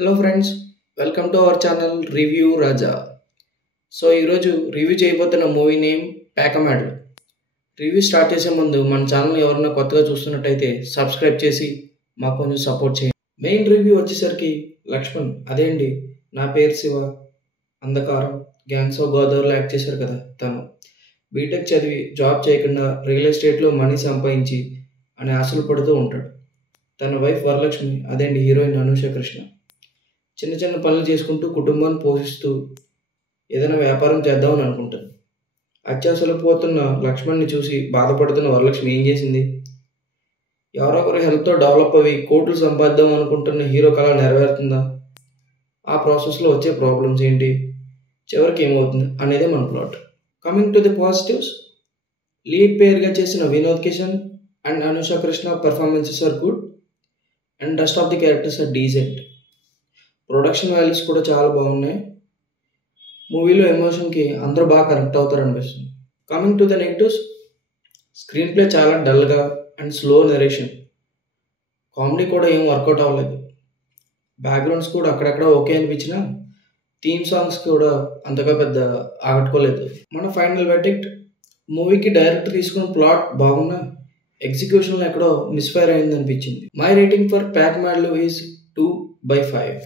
Hello friends, welcome to our channel review Raja. So ఈరోజు review చేయబోతున్న movie name ప్యాకమాడ్. Review start చేసే ముందు మన ఛానల్ ఎవరైనా కొత్తగా చూస్తున్నట్టయితే సబ్స్క్రైబ్ చేసి మాకు కొంచెం సపోర్ట్ చేయండి. మెయిన్ రివ్యూ వచ్చేసరికి లక్ష్మణ్, అదే అండి, నా పేరు శివ, అంధకారం, గ్యాంగ్స్ ఆఫ్ గోదావరిలో యాక్ట్ చేశారు కదా తను. బీటెక్ చదివి జాబ్ చేయకుండా రియల్ ఎస్టేట్లో మనీ సంపాదించి అనే ఆశలు పడుతూ ఉంటాడు. తన వైఫ్ వరలక్ష్మి, అదే అండి హీరోయిన్ అనూష కృష్ణ, చిన్న చిన్న పనులు చేసుకుంటూ కుటుంబాన్ని పోషిస్తూ ఏదైనా వ్యాపారం చేద్దామని అనుకుంటాను. అత్యాశలు పోతున్న లక్ష్మణ్ని చూసి బాధపడుతున్న వరలక్ష్మి ఏం చేసింది? ఎవరొకరు హెల్ప్తో డెవలప్ అవి కోట్లు సంపాదిద్దాం అనుకుంటున్న హీరో కళ నెరవేరుతుందా? ఆ ప్రాసెస్లో వచ్చే ప్రాబ్లమ్స్ ఏంటి, చివరికి ఏమవుతుంది అనేదే మన plot. Coming to the positives, lead పేరుగా చేసిన Vinod Kishan and Anusha Krishna performances are good and rest of the characters are decent. Production values కూడా చాలా బాగున్నాయి. మూవీలో ఎమోషన్కి అందరూ బాగా కనెక్ట్ అవుతారు అనిపిస్తుంది. Coming to the negatives, screen play చాలా డల్గా అండ్ స్లో నరేషన్. కామెడీ కూడా ఏం వర్కౌట్ అవ్వలేదు. బ్యాక్గ్రౌండ్స్ కూడా అక్కడక్కడ ఓకే అనిపించినా థీమ్ సాంగ్స్ కూడా అంతగా పెద్ద ఆకట్టుకోలేదు. మన ఫైనల్ వెర్డిక్ట్, మూవీకి డైరెక్టర్ తీసుకున్న ప్లాట్ బాగున్నా ఎగ్జిక్యూషన్లో ఎక్కడో మిస్ఫైర్ అయింది అనిపించింది. మై రేటింగ్ ఫర్ ప్యాకమాడ్ ఈజ్ 2/5.